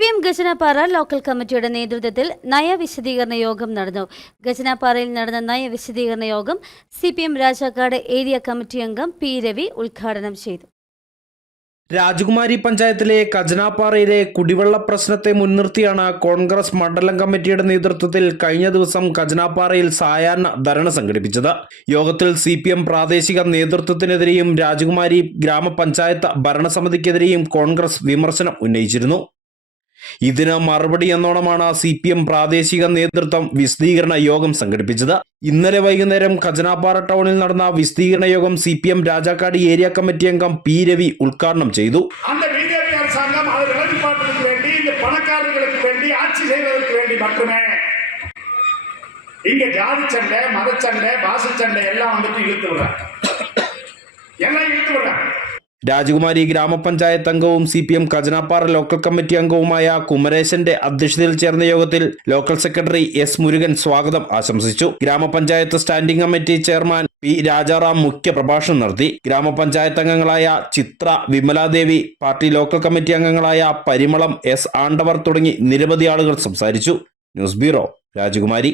P M Gajanappara local കമ്മിറ്റിയുടെ നേതൃത്വത്തിൽ നയവിശദീകരണ യോഗം നടന്നു. ഗജനാപ്പാറയിൽ നടന്ന നയവിശദീകരണ യോഗം C P M Rajakkad area committee അംഗം പി രവി ഉദ്ഘാടനം ചെയ്തു. രാജകുമാരി പഞ്ചായത്തിലെ ഖജനാപ്പാറയിലെ കുടിവെള്ള പ്രശ്നത്തെ മുൻനിർത്തിയാണ് കോൺഗ്രസ് മണ്ഡലം കമ്മിറ്റിയുടെ നേതൃത്വത്തിൽ കഴിഞ്ഞ ദിവസം ഖജനാപ്പാറയിൽ സായാഹ്ന ധരണ സംഘടിപ്പിച്ചത്. യോഗത്തിൽ സി പി എം പ്രാദേശിക നേതൃത്വത്തിനെതിരെയും രാജകുമാരി ഗ്രാമപഞ്ചായത്ത് ഭരണസമിതിക്കെതിരെയും കോൺഗ്രസ് വിമർശനം ഉന്നയിച്ചിരുന്നു. ഇതിന് മറുപടി എന്നോണമാണ് സി പി എം പ്രാദേശിക നേതൃത്വം വിശദീകരണ യോഗം സംഘടിപ്പിച്ചത് ഇന്നലെ വൈകുന്നേരം ഖജനാപ്പാറ ടൗണിൽ നടന്ന വിശദീകരണ യോഗം C P M Rajakkad area committee അംഗം പി രവി ഉദ്ഘാടനം ചെയ്തു அந்த பிஜேபி அரசாங்கம் அது நிலநிப்பாட்டுக்கு வேண்டி இந்த பணக்காரர்களுக்கு வேண்டி ஆட்சி செய்வதற்கு வேண்டி மட்டுமே இங்க ஜாதி சண்டை மத சண்டை பாச சண்டை எல்லாம் வந்துட்டு இழுத்து விடுறாங்க எல்லாம் இழுத்து விடுறாங்க രാജകുമാരി ഗ്രാമപഞ്ചായത്ത് അംഗവും C P M Khajanappara local committee അംഗവുമായ കുമരേശന്റെ അധ്യക്ഷതയിൽ ചേർന്ന യോഗത്തിൽ ലോക്കൽ സെക്രട്ടറി എസ് മുരുകൻ സ്വാഗതം ആശംസിച്ചു. ഗ്രാമപഞ്ചായത്ത് standing committee chairman P Rajaram മുഖ്യ പ്രഭാഷണം നടത്തി. ഗ്രാമപഞ്ചായത്ത് അംഗങ്ങളായ Chithra Vimaladevi party local committee അംഗങ്ങളായ പരിമളം എസ് ആണ്ടവർ തുടങ്ങി നിരവധി ആളുകൾ സംസാരിച്ചു. ന്യൂസ് ബ്യൂറോ രാജകുമാരി.